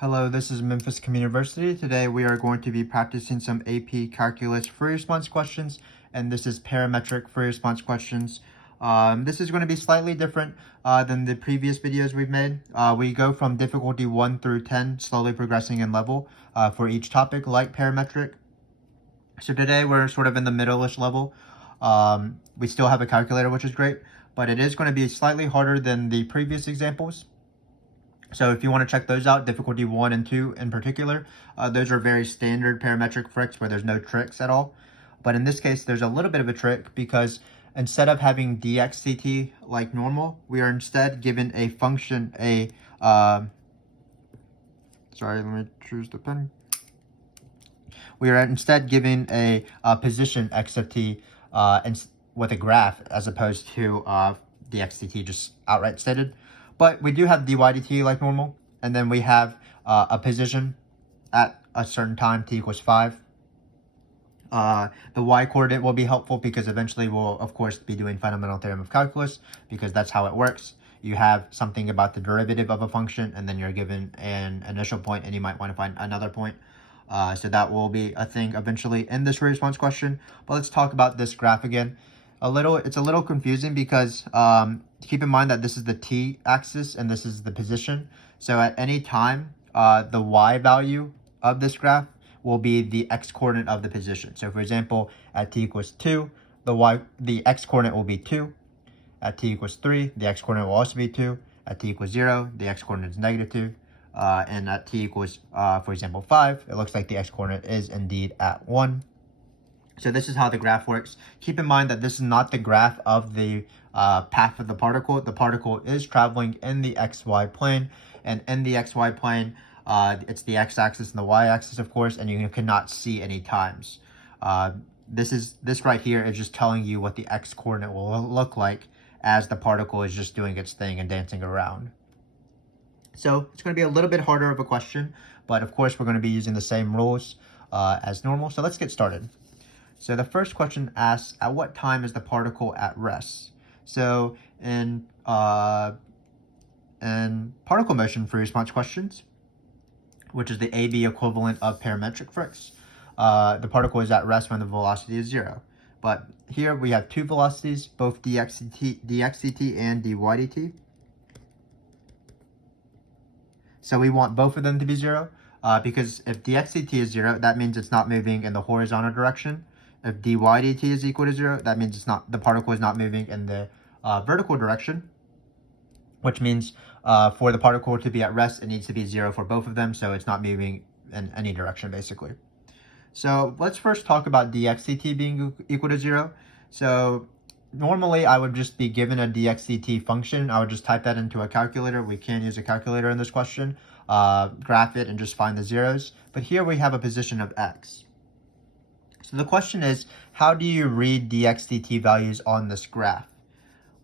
Hello, this is Memphis Communiversity. Today we are going to be practicing some AP Calculus free response questions, and this is Parametric Free Response Questions. This is going to be slightly different than the previous videos we've made. We go from difficulty 1 through 10, slowly progressing in level for each topic, like parametric. So today we're sort of in the middle-ish level. We still have a calculator, which is great, but it is going to be slightly harder than the previous examples. So if you want to check those out, difficulty 1 and 2 in particular, those are very standard parametric fricks where there's no tricks at all. But in this case, there's a little bit of a trick because instead of having dxdt like normal, we are instead given a function, sorry, let me choose the pen. We are instead given a position x of t with a graph as opposed to dxdt just outright stated. But we do have dy dt like normal, and then we have a position at a certain time, t equals 5. The y coordinate will be helpful because eventually we'll, of course, be doing fundamental theorem of calculus because that's how it works. You have something about the derivative of a function, and then you're given an initial point, and you might want to find another point. So that will be a thing eventually in this free response question. But let's talk about this graph again. It's a little confusing because keep in mind that this is the t-axis and this is the position. So at any time, the y value of this graph will be the x-coordinate of the position. So for example, at t equals 2, the x-coordinate will be 2. At t equals 3, the x-coordinate will also be 2. At t equals 0, the x-coordinate is negative 2. And at t equals, for example, 5, it looks like the x-coordinate is indeed at 1. So this is how the graph works. Keep in mind that this is not the graph of the path of the particle. The particle is traveling in the xy plane, and in the xy plane, it's the x-axis and the y-axis, of course, and you cannot see any times. This right here is just telling you what the x-coordinate will look like as the particle is just doing its thing and dancing around. So it's going to be a little bit harder of a question, but of course we're going to be using the same rules as normal. So let's get started. So the first question asks, at what time is the particle at rest? So in particle motion free response questions, which is the AB equivalent of parametric fricks, the particle is at rest when the velocity is 0. But here we have two velocities, both dxdt and dy dt. So we want both of them to be 0, because if dxdt is 0, that means it's not moving in the horizontal direction. If dy dt is equal to 0, that means the particle is not moving in the vertical direction, which means for the particle to be at rest, it needs to be 0 for both of them, so it's not moving in any direction, basically. So let's first talk about dxdt being equal to 0. So normally, I would just be given a dxdt function. I would just type that into a calculator. We can use a calculator in this question, graph it, and just find the zeros. But here we have a position of x. So the question is, how do you read dxdt values on this graph?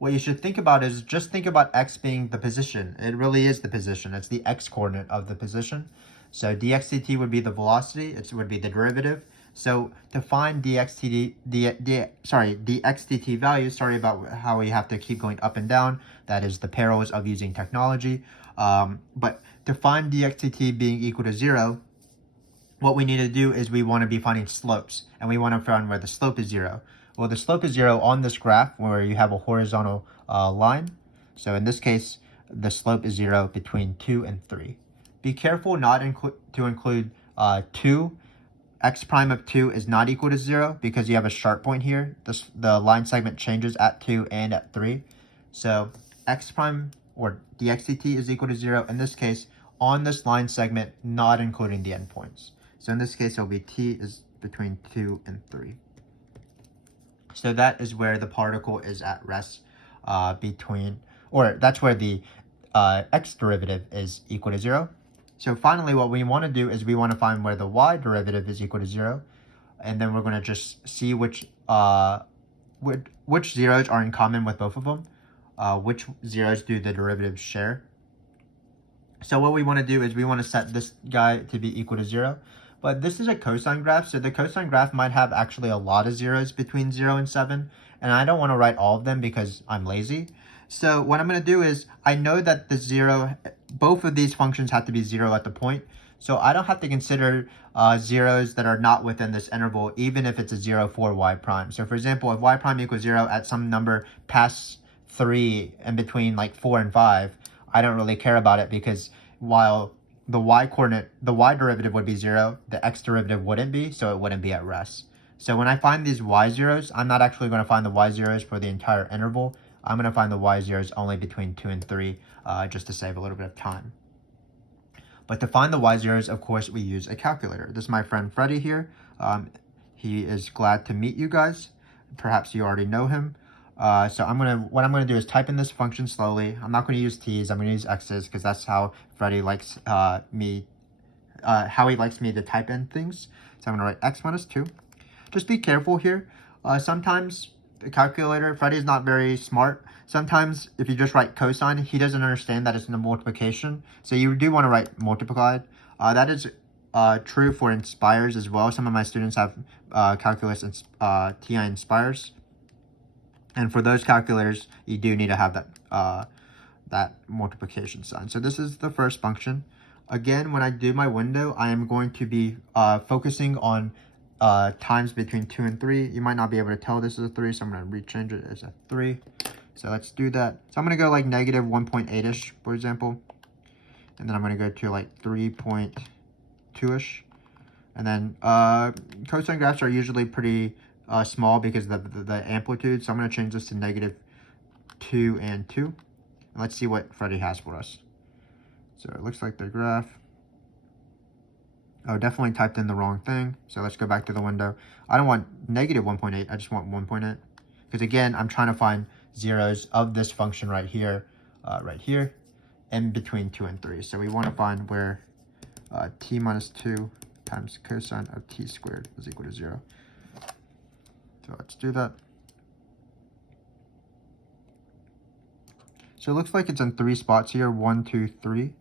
What you should think about is just think about x being the position. It really is the position. It's the x-coordinate of the position. So dxdt would be the velocity. It would be the derivative. So to find dxdt values, sorry about how we have to keep going up and down. That is the perils of using technology. But to find dxdt being equal to 0, what we need to do is we want to be finding slopes, and we want to find where the slope is 0. Well, the slope is 0 on this graph where you have a horizontal line. So in this case, the slope is 0 between 2 and 3. Be careful not to include 2. X prime of 2 is not equal to 0 because you have a sharp point here. The line segment changes at 2 and at 3. So x prime or dxdt is equal to 0 in this case on this line segment, not including the endpoints. So in this case, it will be t is between 2 and 3. So that is where the particle is at rest that's where the x derivative is equal to 0. So finally, what we want to do is we want to find where the y derivative is equal to 0. And then we're going to just see which zeros are in common with both of them. Which zeros do the derivatives share. So what we want to do is we want to set this guy to be equal to 0. But this is a cosine graph, so the cosine graph might have actually a lot of zeros between 0 and 7. And I don't want to write all of them because I'm lazy. So what I'm going to do is, I know that the 0, both of these functions have to be 0 at the point. So I don't have to consider zeros that are not within this interval, even if it's a 0 for y prime. So for example, if y prime equals 0 at some number past 3 and between like 4 and 5, I don't really care about it, because while the y coordinate, the y derivative would be 0, the x derivative wouldn't be, so it wouldn't be at rest. So when I find these y zeros, I'm not actually going to find the y zeros for the entire interval. I'm going to find the y zeros only between 2 and 3, just to save a little bit of time. But to find the y zeros, of course, we use a calculator. This is my friend Freddie here. He is glad to meet you guys. Perhaps you already know him. So what I'm gonna do is type in this function slowly. I'm not gonna use t's. I'm gonna use x's, because that's how Freddie likes how he likes me to type in things. So I'm gonna write x minus 2. Just be careful here. Sometimes the calculator, Freddie's not very smart. Sometimes if you just write cosine, he doesn't understand that it's in a multiplication. So you do want to write multiplied. That is true for inspires as well. Some of my students have calculus and TI inspires. And for those calculators, you do need to have that multiplication sign. So this is the first function. Again, when I do my window, I am going to be focusing on times between 2 and 3. You might not be able to tell this is a 3, so I'm going to rechange it as a 3. So let's do that. So I'm going to go like negative 1.8-ish, for example. And then I'm going to go to like 3.2-ish. And then cosine graphs are usually pretty small because of the amplitude. So I'm going to change this to negative 2 and 2. And let's see what Freddie has for us. So it looks like the graph. Oh, definitely typed in the wrong thing. So let's go back to the window. I don't want negative 1.8. I just want 1.8. Because again, I'm trying to find zeros of this function right here, in between 2 and 3. So we want to find where t minus 2 times cosine of t squared is equal to 0. So let's do that. So it looks like it's in 3 spots here, 1, 2, 3.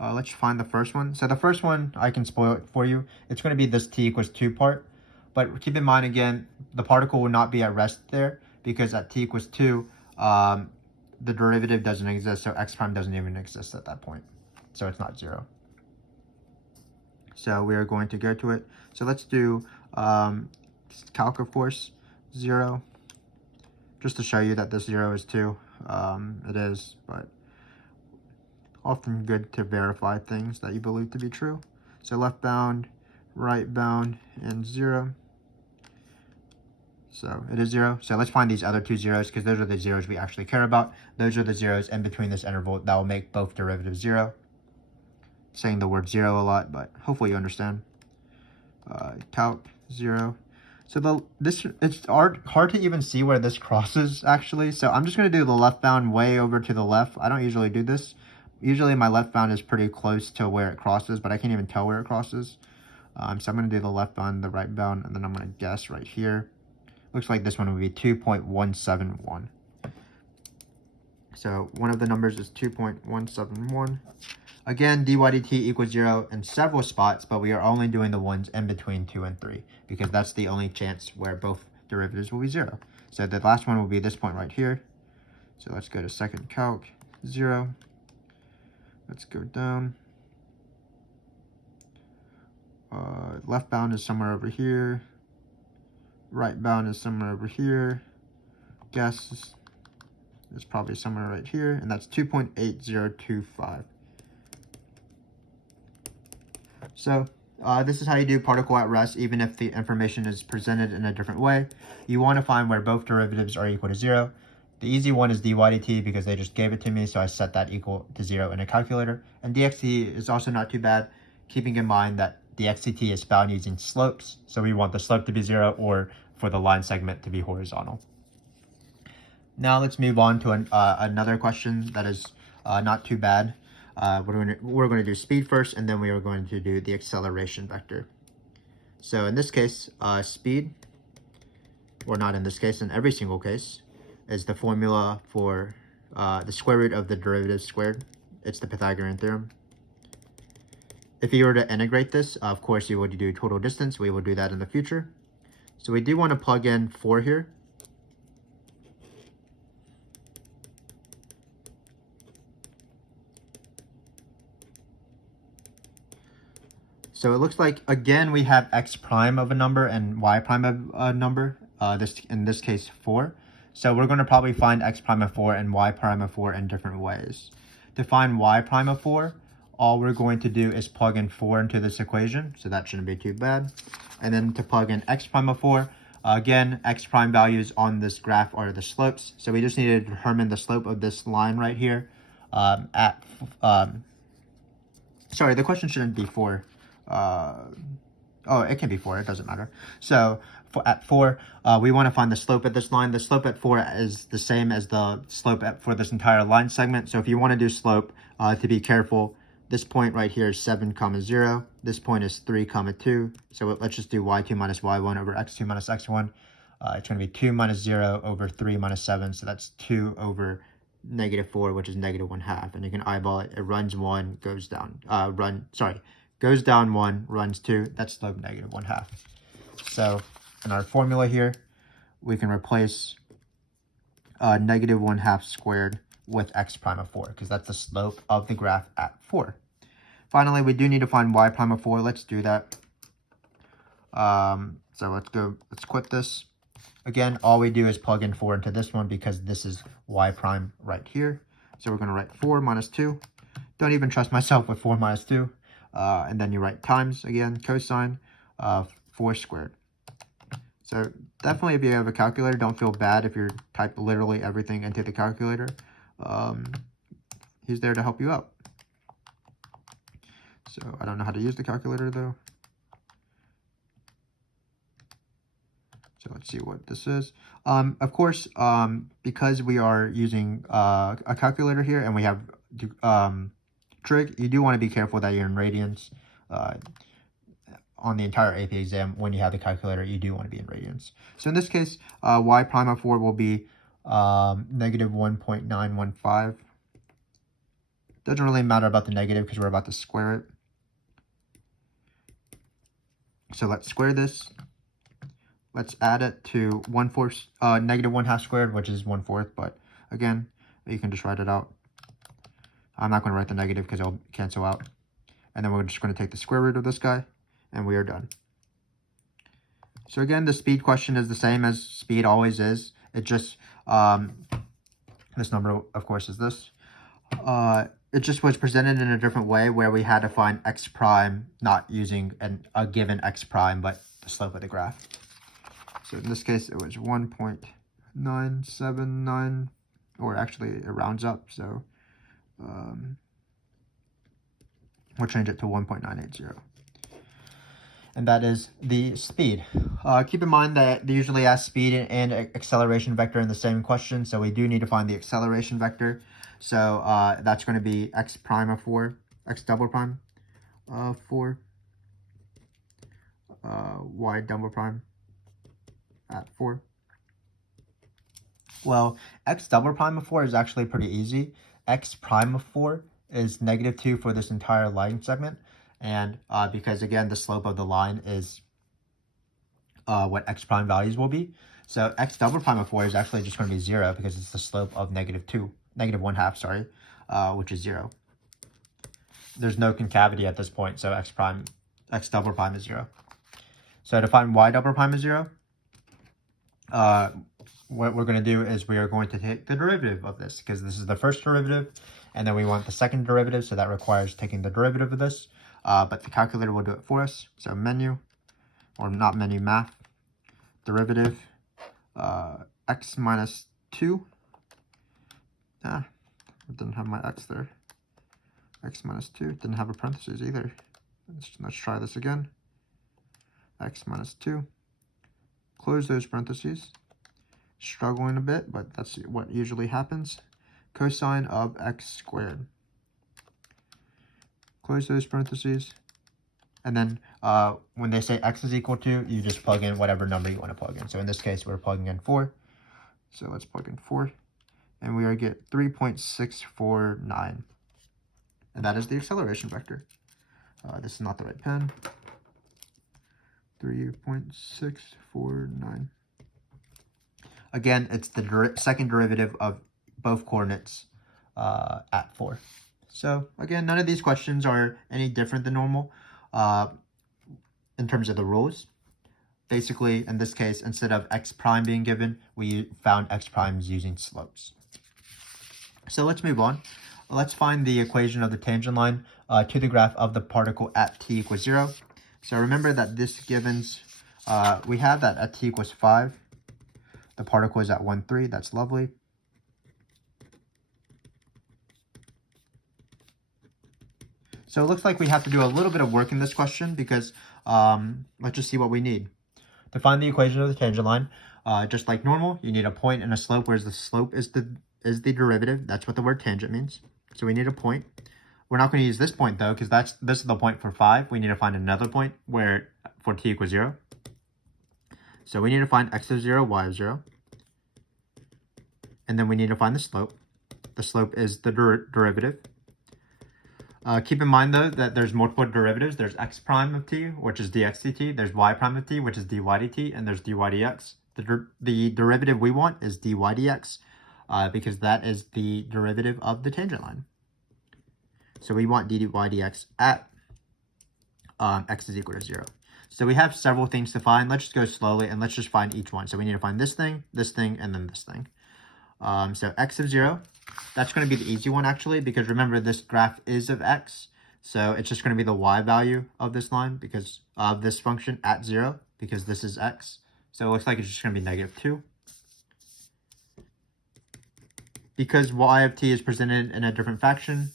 Let's find the first one. So the first one, I can spoil it for you. It's going to be this t equals 2 part. But keep in mind, again, the particle will not be at rest there, because at t equals 2, the derivative doesn't exist. So x prime doesn't even exist at that point. So it's not 0. So we are going to go to it. So let's do calc, of course, 0. Just to show you that this 0 is 2. It is, but often good to verify things that you believe to be true. So left bound, right bound, and 0. So it is 0. So let's find these other two zeros, because those are the zeros we actually care about. Those are the zeros in between this interval that will make both derivatives 0. Saying the word 0 a lot, but hopefully you understand. Calc 0. So it's hard to even see where this crosses, actually. So I'm just going to do the left bound way over to the left. I don't usually do this. Usually my left bound is pretty close to where it crosses, but I can't even tell where it crosses. So I'm going to do the left bound, the right bound, and then I'm going to guess right here. Looks like this one would be 2.171. So one of the numbers is 2.171. Again, dy dt equals 0 in several spots, but we are only doing the ones in between 2 and 3, because that's the only chance where both derivatives will be 0. So the last one will be this point right here. So let's go to second calc, 0. Let's go down. Left bound is somewhere over here. Right bound is somewhere over here. Guess is probably somewhere right here, and that's 2.8025. So this is how you do particle at rest, even if the information is presented in a different way. You want to find where both derivatives are equal to 0. The easy one is dy dt, because they just gave it to me, so I set that equal to 0 in a calculator. And dxt is also not too bad, keeping in mind that the dxt is found using slopes, so we want the slope to be 0 or for the line segment to be horizontal. Now let's move on to another question that is not too bad. We're going to do speed first, and then we are going to do the acceleration vector. So in this case, speed, or not in this case, in every single case, is the formula for the square root of the derivative squared. It's the Pythagorean theorem. If you were to integrate this, of course, you would do total distance. We will do that in the future. So we do want to plug in 4 here. So it looks like, again, we have x prime of a number and y prime of a number, in this case 4. So we're going to probably find x prime of 4 and y prime of 4 in different ways. To find y prime of 4, all we're going to do is plug in 4 into this equation, so that shouldn't be too bad. And then to plug in x prime of 4, again, x prime values on this graph are the slopes, so we just need to determine the slope of this line right here sorry, the question shouldn't be 4. Oh, it can be 4, it doesn't matter. So at 4, we want to find the slope at this line. The slope at 4 is the same as the slope for this entire line segment. So if you want to do slope, to be careful, this point right here is 7, 0. This point is 3, 2. So let's just do y2 minus y1 over x2 minus x1. It's going to be 2 minus 0 over 3 minus 7. So that's 2 over -4, which is -1/2. And you can eyeball it. It runs 1, goes down. Goes down 1, runs 2. That's slope -1/2. So in our formula here, we can replace -1/2 squared with x prime of 4, because that's the slope of the graph at 4. Finally, we do need to find y prime of 4. Let's do that. So let's quit this. Again, all we do is plug in 4 into this one because this is y prime right here. So we're going to write 4 minus 2. Don't even trust myself with 4 minus 2. And then you write times, again, cosine of 4 squared. So definitely if you have a calculator, don't feel bad if you type literally everything into the calculator. He's there to help you out. So I don't know how to use the calculator though. So let's see what this is. Of course, because we are using a calculator here and we have trig, you do want to be careful that you're in radians. On the entire AP exam, when you have the calculator, you do want to be in radians. So in this case, y prime of 4 will be -1.915. Doesn't really matter about the negative because we're about to square it. So let's square this. Let's add it to -1/2 squared, which is 1/4. But again, you can just write it out. I'm not going to write the negative because it'll cancel out. And then we're just going to take the square root of this guy, and we are done. So again, the speed question is the same as speed always is. It just, this number, of course, is this. It just was presented in a different way where we had to find x prime, not using a given x prime, but the slope of the graph. So in this case, it was 1.979, or actually it rounds up. So we'll change it to 1.980. And that is the speed. Keep in mind that they usually ask speed and acceleration vector in the same question, so we do need to find the acceleration vector. So that's going to be x prime of 4, x double prime of 4, y double prime at 4. Well, x double prime of 4 is actually pretty easy. X prime of 4 is -2 for this entire line segment. And because, again, the slope of the line is what x prime values will be. So x double prime of 4 is actually just going to be 0 because it's the slope of -1/2, sorry, which is 0. There's no concavity at this point, so x double prime is 0. So to find y double prime is 0, what we're going to do is we are going to take the derivative of this, because this is the first derivative, and then we want the second derivative, so that requires taking the derivative of this. But the calculator will do it for us. So math, derivative, x minus 2. I didn't have my x there. X minus 2, didn't have a parentheses either. Let's try this again. X minus 2. Close those parentheses. Struggling a bit, but that's what usually happens. Cosine of x squared. Close those parentheses. And then when they say x is equal to, you just plug in whatever number you want to plug in. So in this case, we're plugging in 4. So let's plug in 4. And we are get 3.649. And that is the acceleration vector. This is not the right pen. 3.649. Again, it's the second derivative of both coordinates at 4. So again, none of these questions are any different than normal. in terms of the rules. Basically, in this case, instead of x prime being given, we found x primes using slopes. So let's move on. Let's find the equation of the tangent line to the graph of the particle at t equals 0. So remember that this givens, we have that at t equals 5. The particle is at 1, 3. That's lovely. So it looks like we have to do a little bit of work in this question because let's just see what we need. To find the equation of the tangent line, just like normal, you need a point and a slope, whereas the slope is the derivative. That's what the word tangent means. So we need a point. We're not going to use this point though, because this is the point for 5. We need to find another point where for t equals 0. So we need to find x of 0, y of 0. And then we need to find the slope. The slope is the derivative. Keep in mind though that there's multiple derivatives. There's x prime of t, which is dx dt. There's y prime of t, which is dy dt, and there's dy dx. The derivative we want is dy dx because that is the derivative of the tangent line. So we want dy dx at x is equal to 0. So we have several things to find. Let's just go slowly and let's just find each one. So we need to find this thing, and then this thing. So x of 0, that's going to be the easy one actually, because remember this graph is of x. So it's just going to be the y value of this line because of this function at 0, because this is x. So it looks like it's just going to be -2. Because y of t is presented in a different fraction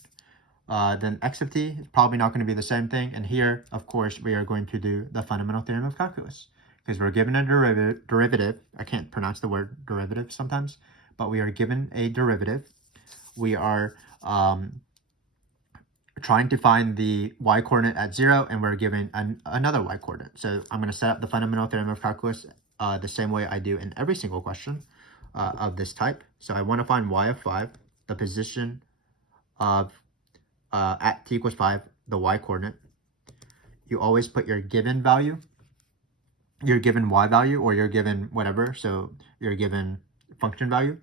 than x of t, it's probably not going to be the same thing. And here, of course, we are going to do the fundamental theorem of calculus because we're given a derivative. I can't pronounce the word derivative sometimes, but we are given a derivative. We are trying to find the y coordinate at 0, and we're given another y coordinate. So I'm going to set up the fundamental theorem of calculus the same way I do in every single question of this type. So I want to find y of 5, the position of at t equals 5, the y coordinate. You always put your given value, your given y value, or your given whatever. So your given function value.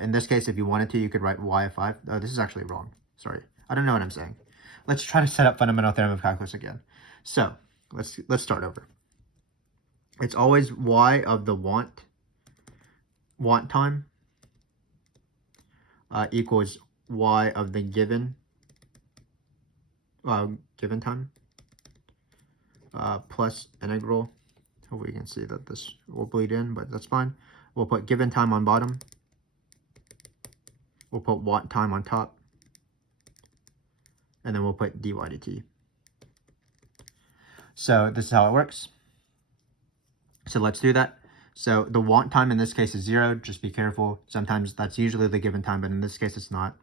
In this case, if you wanted to, you could write y of 5. Oh, this is actually wrong. Sorry. I don't know what I'm saying. Let's try to set up fundamental theorem of calculus again. So let's start over. It's always y of the want time equals y of the given time plus integral. Hopefully you can see that this will bleed in, but that's fine. We'll put given time on bottom. We'll put want time on top. And then we'll put dy dt. So this is how it works. So let's do that. So the want time in this case is 0. Just be careful. Sometimes that's usually the given time, but in this case it's not.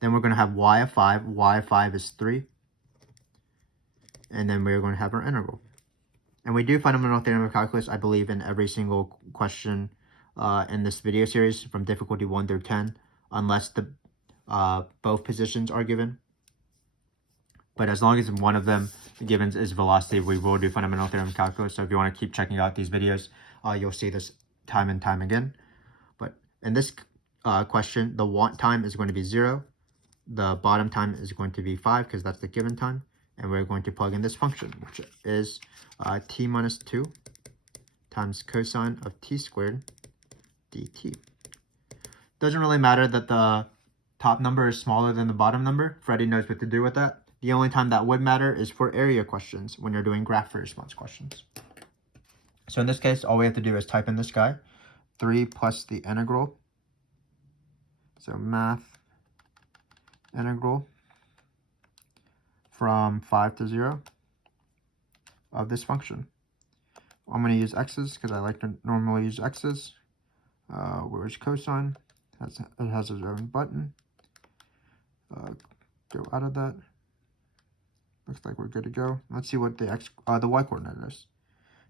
Then we're going to have y of 5. Y of 5 is 3. And then we're going to have our integral. And we do fundamental theorem of calculus, I believe, in every single question in this video series from difficulty 1 through 10, unless the both positions are given. But as long as one of them given is velocity, we will do fundamental theorem of calculus. So if you want to keep checking out these videos, you'll see this time and time again. But in this question, the want time is going to be 0. The bottom time is going to be 5 because that's the given time. And we're going to plug in this function, which is t minus 2 times cosine of t squared dt. Doesn't really matter that the top number is smaller than the bottom number. Freddie knows what to do with that. The only time that would matter is for area questions when you're doing graph free response questions. So in this case, all we have to do is type in this guy, 3 plus the integral. So math integral from 5 to 0 of this function. I'm going to use x's because I like to normally use x's. Where's cosine? It has its own button. Go out of that. Looks like we're good to go. Let's see what the y coordinate is.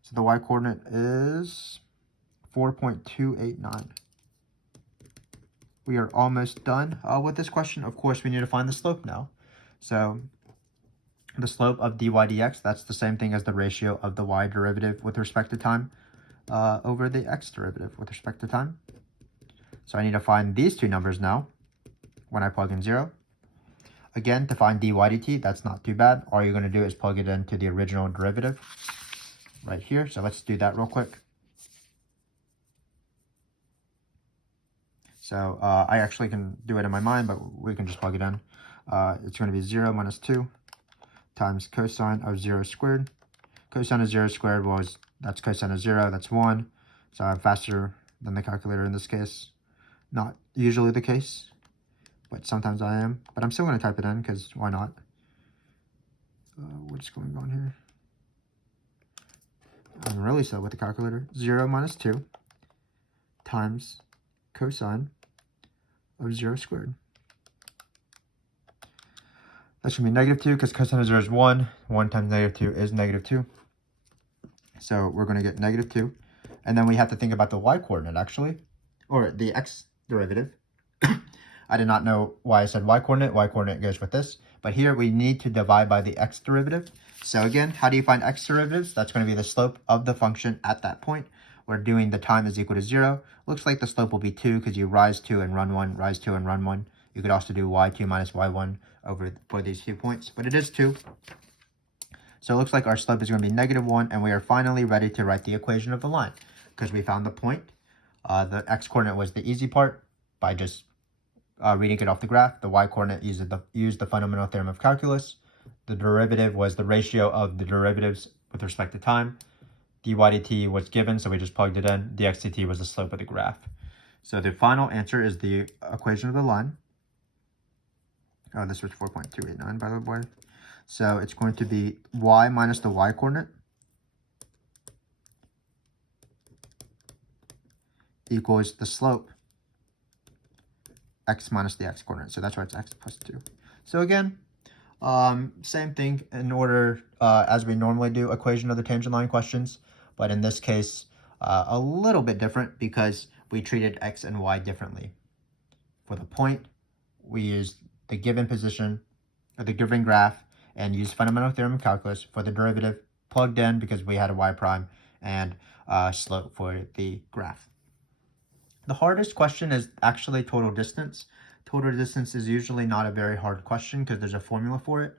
So the y coordinate is 4.289. We are almost done with this question. Of course, we need to find the slope now. So the slope of dy dx, that's the same thing as the ratio of the y derivative with respect to time over the x derivative with respect to time. So I need to find these two numbers now when I plug in 0. Again, to find dy dt, that's not too bad. All you're going to do is plug it into the original derivative right here. So let's do that real quick. So I actually can do it in my mind, but we can just plug it in. It's going to be 0 minus 2 times cosine of 0 squared. Cosine of 0 squared that's cosine of 0, that's 1. So I'm faster than the calculator in this case. Not usually the case, but sometimes I am. But I'm still going to type it in because why not? What's going on here? I'm really slow with the calculator. 0 minus 2 times cosine of 0 squared. That should be negative 2 because cosine of 0 is 1. 1 times negative 2 is negative 2. So we're going to get negative 2. And then we have to think about the y coordinate actually, or the x derivative. I did not know why I said y coordinate. Y coordinate goes with this. But here we need to divide by the x derivative. So again, how do you find x derivatives? That's going to be the slope of the function at that point. We're doing the time is equal to 0. Looks like the slope will be 2 because you rise 2 and run 1, rise 2 and run 1. You could also do y2 minus y1 for these 2 points, but it is 2. So it looks like our slope is going to be negative 1, and we are finally ready to write the equation of the line because we found the point. The x-coordinate was the easy part by just reading it off the graph. The y-coordinate used the fundamental theorem of calculus. The derivative was the ratio of the derivatives with respect to time. dy dt was given, so we just plugged it in. dx dt was the slope of the graph. So the final answer is the equation of the line. Oh, this was 4.289, by the way. So it's going to be y minus the y-coordinate equals the slope x minus the x-coordinate. So that's why it's x plus 2. So again, same thing in order as we normally do equation of the tangent line questions. But in this case, a little bit different because we treated x and y differently. For the point, we used the given position or the given graph and used fundamental theorem of calculus. For the derivative, plugged in because we had a y prime and slope for the graph. The hardest question is actually total distance. Total distance is usually not a very hard question because there's a formula for it.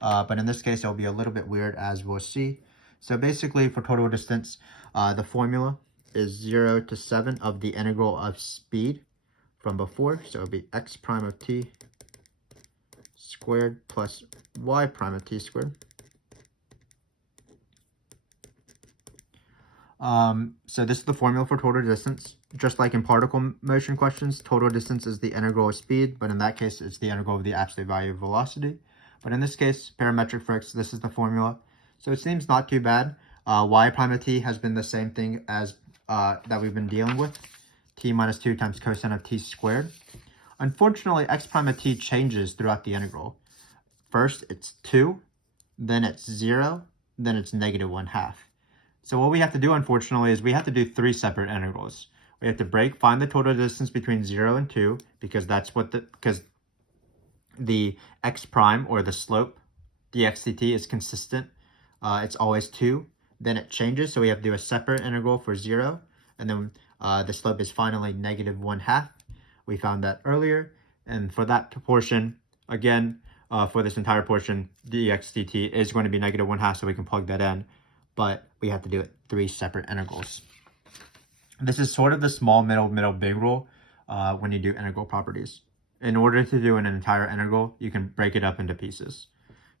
But in this case, it'll be a little bit weird, as we'll see. So basically, for total distance, the formula is 0 to 7 of the integral of speed from before. So it'll be x prime of t squared plus y prime of t squared. So this is the formula for total distance. Just like in particle motion questions, total distance is the integral of speed, but in that case, it's the integral of the absolute value of velocity. But in this case, parametric fricks, this is the formula. So it seems not too bad. Y prime of t has been the same thing as that we've been dealing with. T minus 2 times cosine of t squared. Unfortunately, x prime of t changes throughout the integral. First, it's 2, then it's 0, then it's negative 1/2. So what we have to do, unfortunately, is we have to do 3 separate integrals. We have to find the total distance between 0 and 2, because that's what because the x prime, or the slope, dx dt, is consistent. It's always 2. Then it changes, so we have to do a separate integral for 0, and then the slope is finally negative 1/2. We found that earlier, and for that portion, again, for this entire portion, dx dt is going to be negative 1/2, so we can plug that in, but we have to do it 3 separate integrals. This is sort of the small, middle, big rule when you do integral properties. In order to do an entire integral, you can break it up into pieces.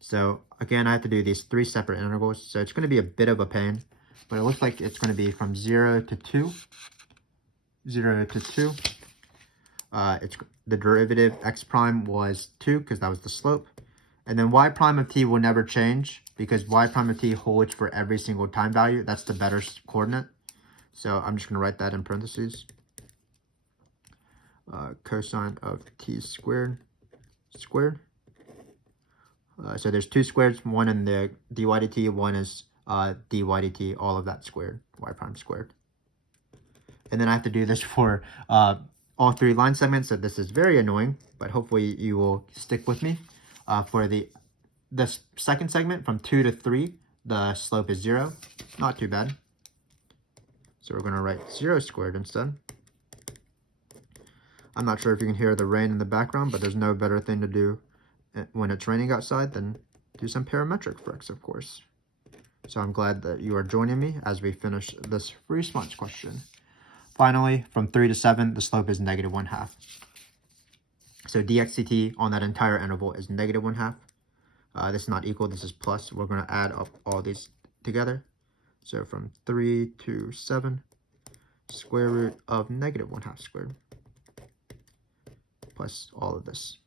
So again, I have to do these 3 separate integrals, so it's going to be a bit of a pain, but it looks like it's going to be from 0 to 2. 0 to 2. It's the derivative x prime was 2 because that was the slope. And then y prime of t will never change because y prime of t holds for every single time value. That's the better coordinate. So I'm just going to write that in parentheses. Cosine of t squared. So there's 2 squares, one in the dy dt, one is dy dt, all of that squared, y prime squared. And then I have to do this for all 3 line segments, so this is very annoying, but hopefully you will stick with me. For the second segment, from 2 to 3, the slope is 0. Not too bad. So we're going to write 0 squared instead. I'm not sure if you can hear the rain in the background, but there's no better thing to do when it's raining outside, then do some parametric fricks, of course. So I'm glad that you are joining me as we finish this free response question. Finally, from 3 to 7, the slope is negative 1/2. So dxdt on that entire interval is negative 1/2. This is not equal, this is plus. We're going to add up all these together. So from 3 to 7, square root of negative 1/2 squared plus all of this.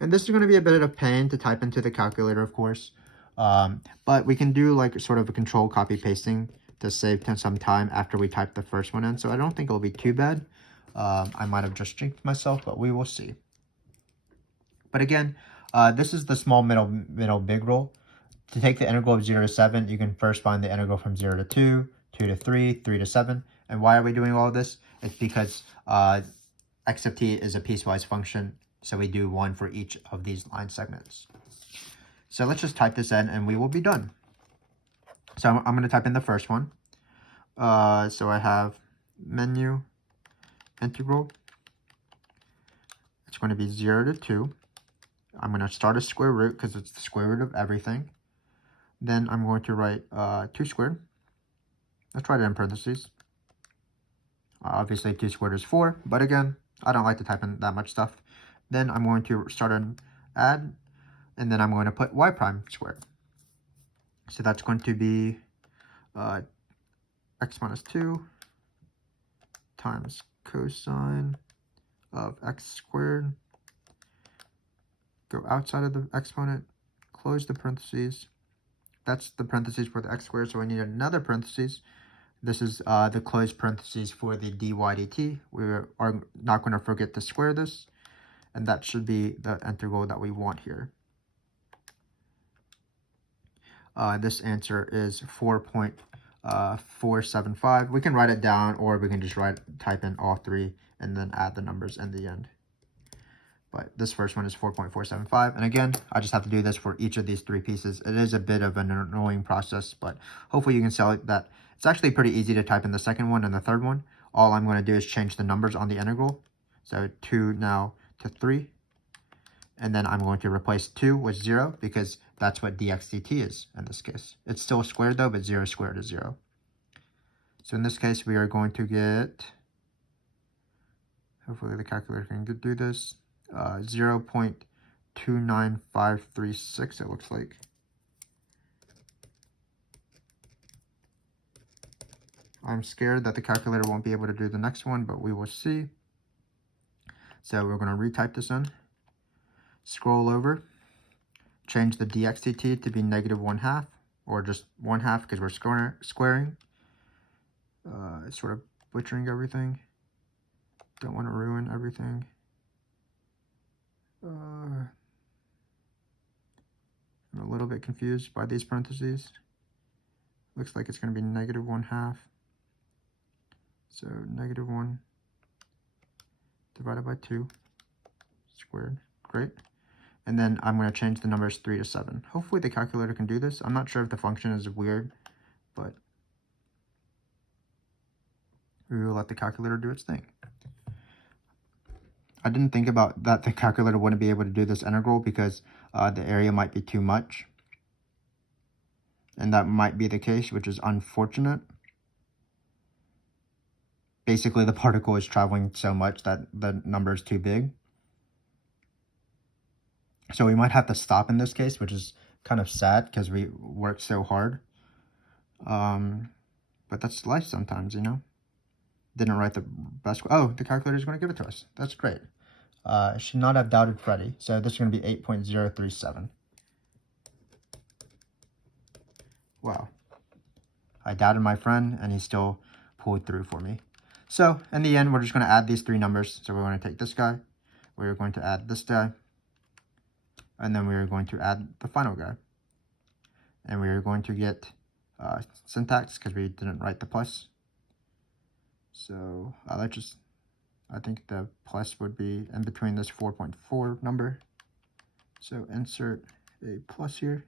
And this is going to be a bit of a pain to type into the calculator, of course. But we can do like sort of a control copy pasting to save some time after we type the first one in. So I don't think it'll be too bad. I might have just jinxed myself, but we will see. But again, this is the small middle big rule. To take the integral of 0 to 7, you can first find the integral from 0 to 2, 2 to 3, 3 to 7. And why are we doing all of this? It's because x of t is a piecewise function, so we do 1 for each of these line segments. So let's just type this in and we will be done. So I'm going to type in the first one. So I have menu integral. It's going to be 0 to 2. I'm going to start a square root because it's the square root of everything. Then I'm going to write 2 squared. Let's write it in parentheses. Obviously 2 squared is 4, but again, I don't like to type in that much stuff. Then I'm going to start an add, and then I'm going to put y prime squared. So that's going to be x minus 2 times cosine of x squared. Go outside of the exponent, close the parentheses. That's the parentheses for the x squared, so we need another parentheses. This is the closed parentheses for the dy dt. We are not going to forget to square this, and that should be the integral that we want here. This answer is 4.475. We can write it down, or we can just type in all three and then add the numbers in the end. But this first one is 4.475. And again, I just have to do this for each of these three pieces. It is a bit of an annoying process, but hopefully you can see that it's actually pretty easy to type in the second one and the third one. All I'm going to do is change the numbers on the integral. So 2 now to 3. And then I'm going to replace 2 with 0 because that's what dxdt is in this case. It's still squared though, but 0 squared is 0. So in this case, we are going to get, hopefully the calculator can do this, 0.29536, it looks like. I'm scared that the calculator won't be able to do the next one, but we will see. So we're going to retype this in. Scroll over. Change the dxdt to be negative 1/2, or just 1/2 because we're squaring. It's sort of butchering everything. Don't want to ruin everything. I'm a little bit confused by these parentheses. Looks like it's going to be negative 1/2. So negative 1 divided by 2 squared. Great. And then I'm going to change the numbers 3 to 7. Hopefully the calculator can do this. I'm not sure if the function is weird, but we will let the calculator do its thing. I didn't think about that the calculator wouldn't be able to do this integral because the area might be too much. And that might be the case, which is unfortunate. Basically, the particle is traveling so much that the number is too big. So we might have to stop in this case, which is kind of sad because we worked so hard. But that's life sometimes, you know. Didn't write the best. Oh, the calculator is going to give it to us. That's great. I should not have doubted Freddy. So this is going to be 8.037. Wow. I doubted my friend, and he still pulled through for me. So in the end, we're just going to add these three numbers. So we're going to take this guy. We're going to add this guy. And then we're going to add the final guy. And we're going to get syntax because we didn't write the plus. So I think the plus would be in between this 4.4 number. So insert a plus here.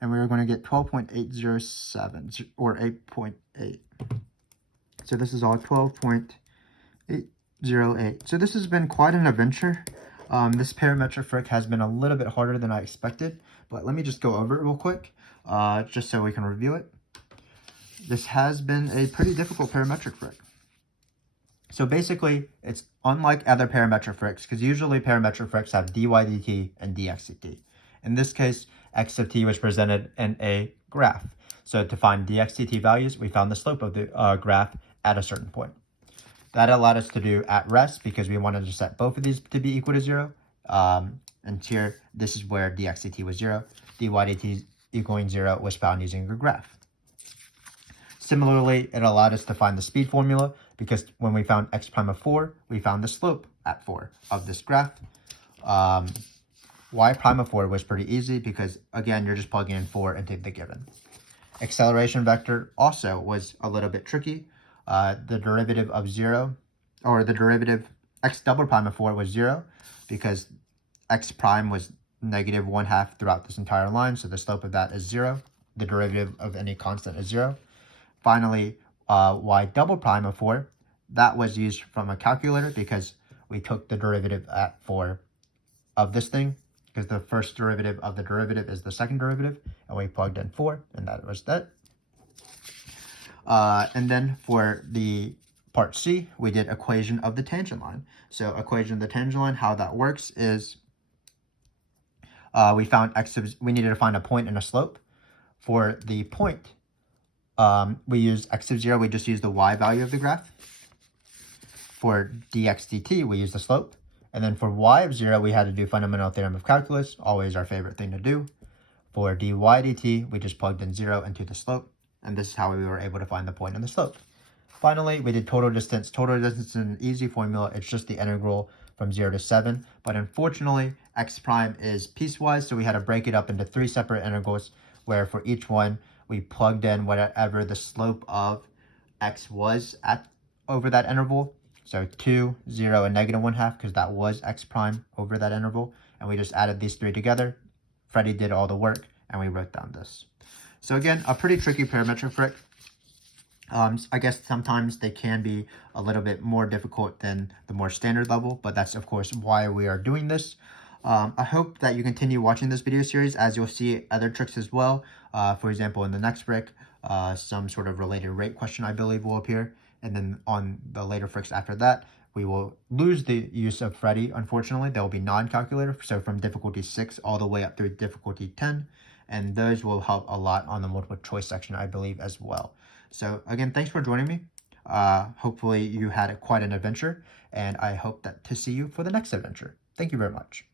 And we're going to get 12.807 or 8.8. So this is all 12.808. So this has been quite an adventure. This parametric fric has been a little bit harder than I expected, but let me just go over it real quick, just so we can review it. This has been a pretty difficult parametric fric. So basically, it's unlike other parametric frics, because usually parametric frics have dy dt and dx dt. In this case, x of t was presented in a graph. So to find dx dt values, we found the slope of the graph at a certain point. That allowed us to do at rest because we wanted to set both of these to be equal to 0. And here, this is where dx dt was 0. dy dt equaling 0 was found using a graph. Similarly, it allowed us to find the speed formula because when we found x prime of 4, we found the slope at 4 of this graph. Y prime of 4 was pretty easy because, again, you're just plugging in 4 into the given. Acceleration vector also was a little bit tricky. The derivative of 0, or the derivative x double prime of 4 was 0 because x prime was negative 1/2 throughout this entire line, so the slope of that is 0. The derivative of any constant is 0. Finally, y double prime of 4, that was used from a calculator because we took the derivative at 4 of this thing, because the first derivative of the derivative is the second derivative, and we plugged in 4, and that was that. And then for the part C, we did equation of the tangent line. So equation of the tangent line, how that works is we found we needed to find a point and a slope. For the point, we use x of 0, we just use the y value of the graph. For dx dt, we use the slope. And then for y of 0, we had to do fundamental theorem of calculus, always our favorite thing to do. For dy dt, we just plugged in 0 into the slope. And this is how we were able to find the point and the slope. Finally, we did total distance. Total distance is an easy formula. It's just the integral from 0 to 7. But unfortunately, x prime is piecewise, so we had to break it up into 3 separate integrals, where for each one, we plugged in whatever the slope of x was at over that interval. So 2, 0, and negative 1/2, because that was x prime over that interval. And we just added these 3 together. Freddie did all the work, and we wrote down this. So again, a pretty tricky parametric fric. I guess sometimes they can be a little bit more difficult than the more standard level, but that's of course why we are doing this. I hope that you continue watching this video series, as you'll see other tricks as well. For example, in the next fric, some sort of related rate question, I believe, will appear. And then on the later frics after that, we will lose the use of Freddie. Unfortunately, there will be non-calculator, so from difficulty 6 all the way up through difficulty 10. And those will help a lot on the multiple choice section, I believe, as well. So again, thanks for joining me. Hopefully you had quite an adventure, and I hope to see you for the next adventure. Thank you very much.